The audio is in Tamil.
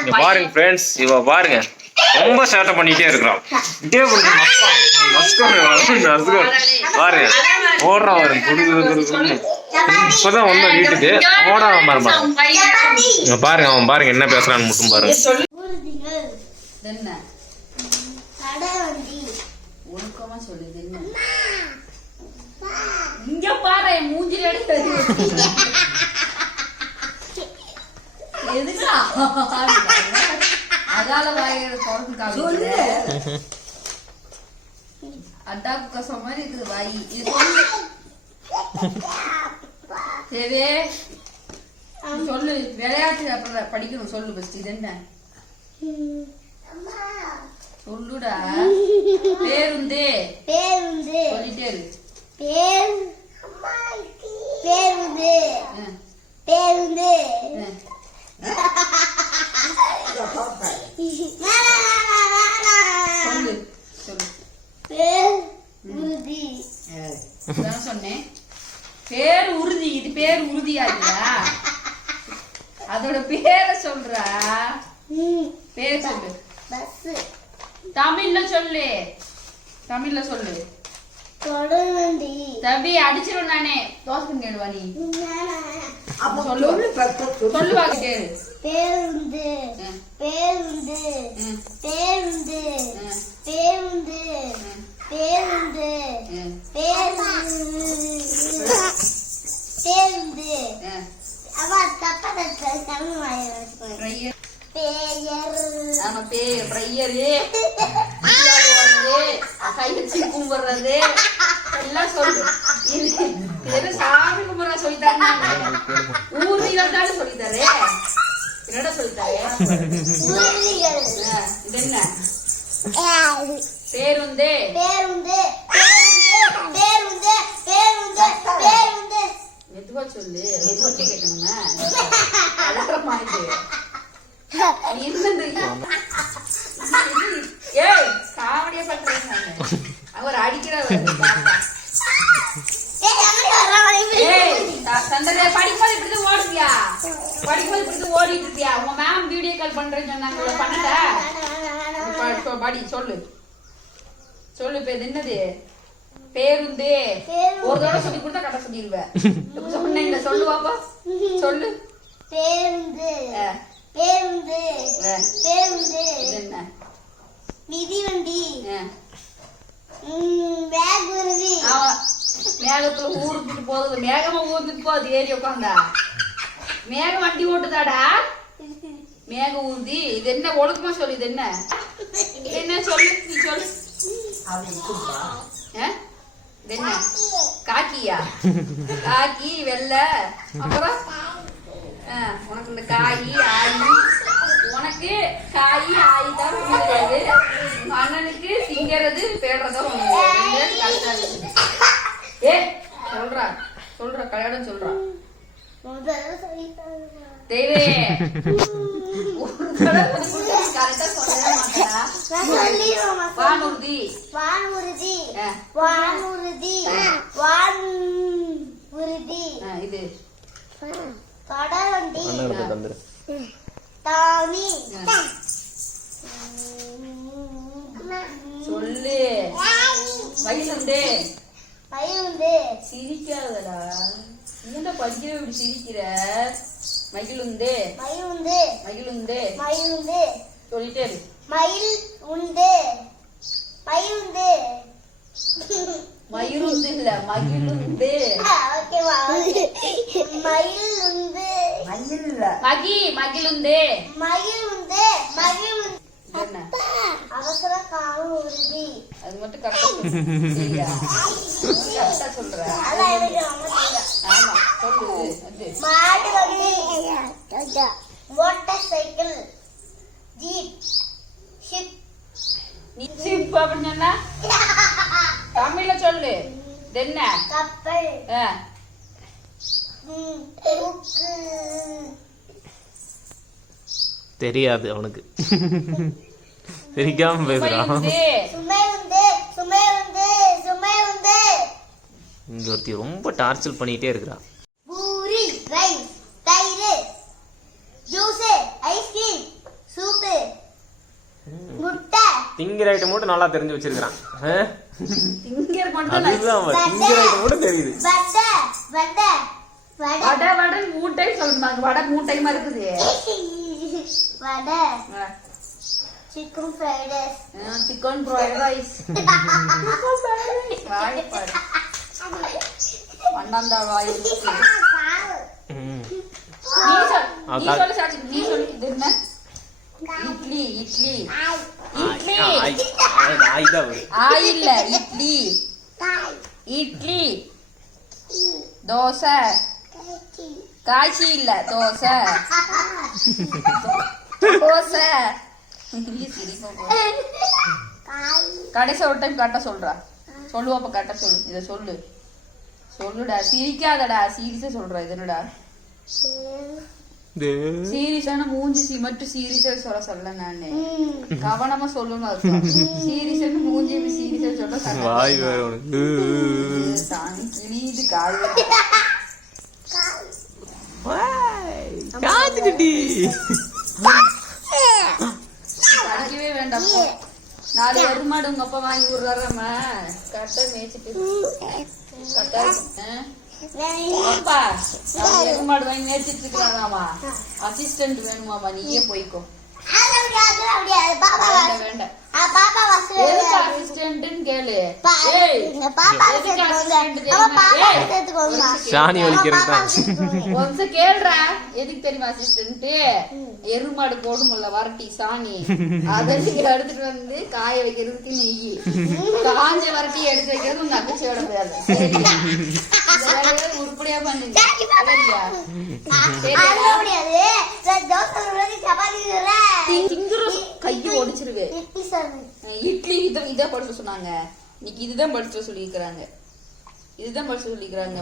இங்க பாருங்க ஃப்ரெண்ட்ஸ் இவ பாருங்க. ரொம்ப சேட்டை பண்ணிட்டே இருக்கிறான். இதே பாருங்க. ஓடுறான் வரும் குடு இப்பதான் வந்தான் வீட்டுக்கு. ஓட பாருமா இங்க பாருங்க அவன் பாருங்க என்ன பேசுறான்னு மட்டும் பாருங்க. ஒழுக்கமா இங்க பாரு மூஞ்சில எடுத்து எதுக்கா அதால வாயில திறந்து காமிக்கிறேன். அட்டாக்கு கசம் மாதிரி இருக்குது வாய். இது சொல்லு. விளையாட்டு அப்புறம் படிக்கணும். சொல்லு ஃபர்ஸ்ட் இது என்ன? சொல்லுடா. பேருந்து. பேருந்து. சொல்லிட்டே இரு. பேர் பேருந்து ஆ, பேருந்து ஆ. சொல்லு சொல்லு பேருதி இதான் சொன்னேன். பேர் உறுதி இது பேர் உறுதியாகுதா? அதோட பேரை சொல்றா. பேர் சொல்லு. தமிழ்ல சொல்லு. தமிழ்ல சொல்லு. தம்பி அடிச்சிரும் நானே. தோசை கேடுவா நீ. சொல்லு. சொல்லு வாக்கிட்டே பேருந்து. பேருந்து. பேருந்து. பேருந்து பேருந்து பேருந்து பேருந்து அவ தப்பா தமிழ் வாயை வச்சுக்கோங்க பெயர் ஆமா பேர் ப்ரையரு கை வச்சு கும்பிடுறது. எல்லாம் சொல்லு. இது சாமி கும்பிடுற சொல்லித்தாரு ஊர்திகள் தானே சொல்லித்தாரு. என்னடா சொல்லித்தாரு? இது என்ன? பேருந்து. பேருந்து. பேருந்து. பேருந்து. பேருந்து. மெதுவா சொல்லு. சொல்லி கேட்கணுமா நீ என்னது ஏய் காமெடியா பண்றேன் நானு அவர் அடிக்கிறவர். பாப்பா. ஏய் அங்க வர ஏய் த- சந்திரே படிக்கும்போது இப்படி படிக்கும்போது தான் ஓடிட்டு இருக்கியா உங்க மேம் வீடியோ கால் பண்றேன்னு சொன்னாங்க. பண்ணல? படி சொல்லு. சொல்லு என்னது? பேருந்து. பேருந்து. ஒரு தடவை சொல்லி கொடுத்தா கட்ட சொல்லிடுவேன் இப்ப சொன்னேன்ல சொல்லு பாப்பா சொல்லு. பேருந்து. பேருந்து. பேருந்து. என்ன? மிதிவண்டி ஆ. ம், பேக் உருவி ஆமா. மேகத்துல ஊருந்துட்டு போகுது. மேகமா ஊர்ந்துட்டு போகுது. ஏறி உட்காந்தா மேகம் வண்டி ஓட்டுதாடா. மேக ஊர்தி. இது என்ன ஒழுக்கமா சொல்லு இது என்ன? இது என்ன சொல்லு நீ சொல்லு. ஆ? இது என்ன? காக்கியா? காக்கி வெள்ளை. அப்புறம்? ஆ, உனக்கு இந்த காய் ஆயி. உனக்கு காய் ஆயி தான் தெரியாது உங்க அண்ணனுக்கு திங்கிறது பேடுறதும் ஏ சொல்றா சொல்றா கல்யாணம் சொல்றா. தெய்வே ஒரு தடவை கரெக்டா சொல்லவே மாட்டேனா நான் சொல்லிடுவேன் மக்கள். வானூர்தி வானூர்தி ஆ, வானூர்தி வான் உறுதி ஆ, இது தொடர்வண்டி தாமி சொல்லு. வயசுண்டு பையுண்டு சிரிக்காதடா. என்ன படிக்கிற இப்படி சிரிக்கிற? மகிழுந்து மயுண்டு மகிழுந்து மயுண்டு சொல்லிட்டே இரு. மயில் உண்டு. மயுண்டு மயிருந்து இல்ல மகிழுந்து. ஓகேவா மயில் உண்டு மகி மகிழுந்து. மயில் உண்டு மயில் உண்டு இது என்ன அவசர கால உறுதி அது மட்டும் கரெக்டா சொல்ற. ஆமா சொல்லு மாடு வண்டி மோட்டார் சைக்கிள் ஜீப் ஷிப் அப்படின்னு சொன்னா? தமிழ்ல சொல்லு. என்ன? கப்பல். தெரியாது அவனுக்கு. சிரிக்காம பேசுறான் இங்க ஒருத்தி ரொம்ப டார்ச்சர் பண்ணிட்டே இருக்கிறா. பூரி ரைஸ் தயிர் ஜூஸ் ஐஸ்கிரீம் திங்கிற ஐட்டம் மட்டும் நல்லா தெரிஞ்சு வச்சிருக்கான் மட்டும் தெரியுது. வடை வடை டைம் சொல்லுவாங்க. வடை டைமா இருக்குது. Vada. Chicken fried rice chicken fried rice அண்ணாந்தா வாய். நீ சொல்லு சொல்லு. இது என்ன? இட்லி இட்லி. இட்லி. ஆய், இல்ல இட்லி. இட்லி. தோசை. காய்ச்சி இல்ல தோசை. தோசை. கடைசி ஒரு டைம் கரெக்டா சொல்றா. சொல்லுவா அப்ப கரெக்டா சொல்லு. இத சொல்லு. சொல்லுடா. சிரிக்காதடா. சீரியஸா சொல்றா. இது என்னடா? சீரியஸான மூஞ்சி சி மட்டும் சீரியஸா சொல்ல சொல்ல நானு. கவனமா சொல்லணும் சீரியஸான மூஞ்சி சீரியஸா சொல்ல வாய் போடணும். வேற உனக்கு. சாமி கிழியுது கால் காத்துக்கிட்டி. அடிக்கவே வேண்டாம். நாலு எருமாடு உங்க அப்பா வாங்கி விடுறாராம கரெக்டா மேய்ச்சிட்டு. கரெக்டா அப்பா எருமாடு வாங்கி மேய்ச்சிட்டு இருக்கிறாராமா அசிஸ்டன்ட் வேணுமாமா நீயே போய்க்கோ. வேண்டாம் வேண்டாம். எதுக்கு அசிஸ்டன்ட்னு கேளு. எதுக்கு தெரியுமா? சாணி கேளுடா. எதுக்கு அசிஸ்டன்ட் எருமாடு போடுமுல்ல வரட்டி சாணி அதை நீங்க எடுத்துட்டு வந்து காய வைக்கிறதுக்கு நெய். காஞ்ச வரட்டி எடுத்து வைக்கிறது உங்க அக்கச்சியோட வேலை. உருப்படியா பண்ணுங்க. சரியா? சரியா? ஒடிச்சிருவே இட்லி இதை இதை படிச்சு சொன்னாங்க. இன்னைக்கு இதுதான் படிச்சு சொல்லியிருக்கிறாங்க. இதுதான் படிச்சு சொல்லியிருக்கிறாங்க.